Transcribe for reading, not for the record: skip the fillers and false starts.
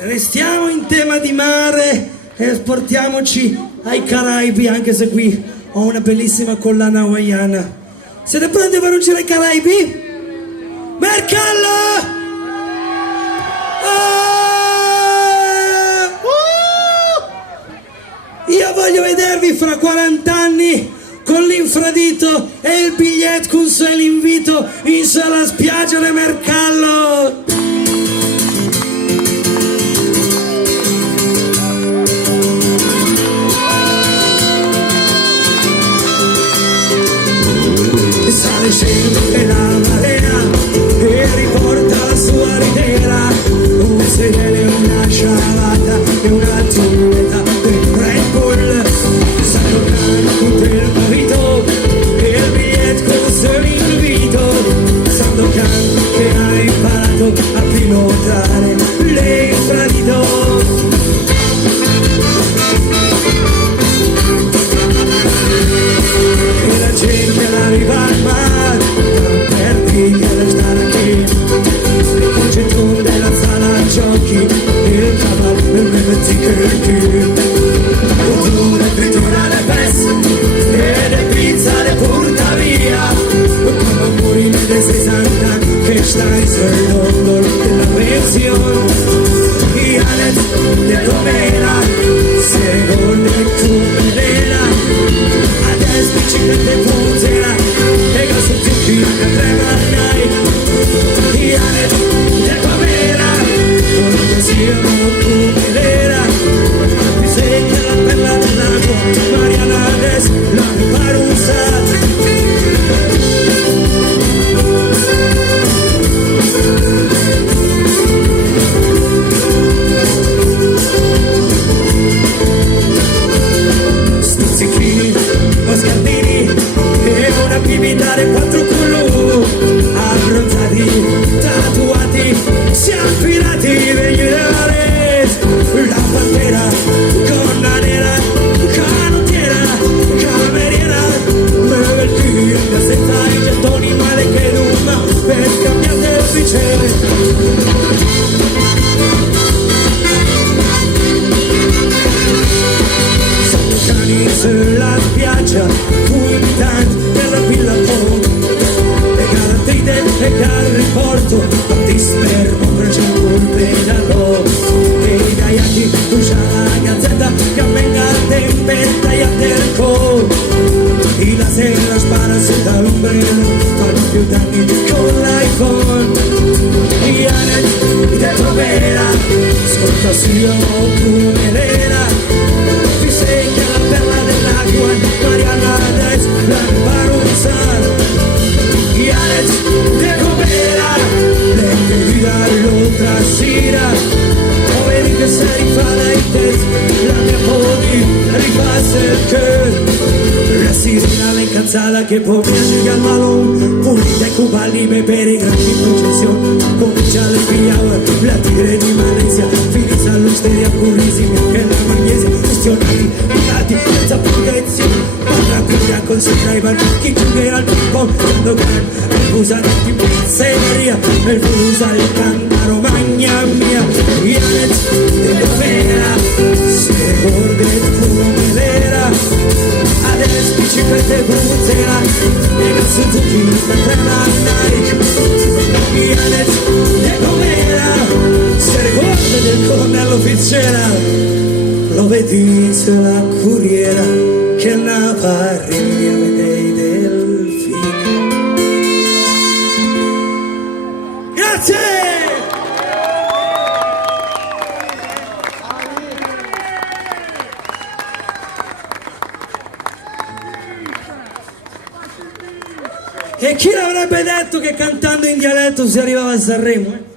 Restiamo in tema di mare e sportiamoci ai Caraibi, anche se qui ho una bellissima collana hawaiana. Siete pronti a vincere ai Caraibi? Mercallo! Io voglio vedervi fra 40 anni con l'infradito e il biglietto con sé l'invito in sulla spiaggia di Mercallo. Sale sempre la marea e riporta la sua ritera, un sedere, una scialata e una tuneta del Red Bull. Sanno canto del marito e il biglietto con sé l'invito. Sanno canto che ha imparato a pilotare l'infradito. E la gente arriva al mare per dirgli stare qui. Il centro della sala giochi, il cavallo nel mezzicherchi. Cultura e frittura le peste e le pizza le porta via. Come amori nelle 60 che stai sul mondo della pensione. Y Alex de Romera, secondo il Cumerera. Adesso biciclette punzera e gas tutti a crema dai. Y Alex de Romera, con siamo Cumerera. Mi secca la perla dell'acqua, Mariana adesso la preparo usata. Stuzzichini, Oscardini e una bibita dei 4 culo. Abbronzati, tatuati, siamo pirati degli ideali. La pantera, gonna nera, canottiera, cameriera. Muove il figlio senza i gettoni, male che ruma per cambiare il bicchiere. Sulla spiaggia, pulitanti per la villa Pong. E garantite e al riporto, ti spermo c'è un pedalo. E i gaiati, uscia la gazzetta, che venga tempesta e a terco. E la sera spara sotto l'ombrello, fanno più danni con l'iPhone. E Alex te provera, scorta sia Cumerera. Ti segna la perla dell'acqua, Mariana adesso la imparo a usare. Y Alex de Romera, lei che guida l'altra sera. O vedi che se rifà dai test, la mia podi rifà il cœur. La sirena la incazzata che poi mi asciuga il malone. Pulita e cuballi per i grandi processioni. Comincia le piaue, la tigre di Malesia. Finisce all'osteria purissima che la magnesia. Gestionati, pirati, senza protezione. Parla cura con sul driver, chi giocherà al ping-pong. Quando can, usa in pizzeria. E usa il cantaro, magna mia. Y Alex de Romera, se gorde come vera. Adesso biciclette punzera e gas zucchini per la Nike. Y Alex de Romera, se ricorda del colonnello Fitzgerald. Lo vedi sulla corriera che andava a rinviare dei delfini. Grazie! E chi l'avrebbe detto che cantando in dialetto si arrivava a Sanremo?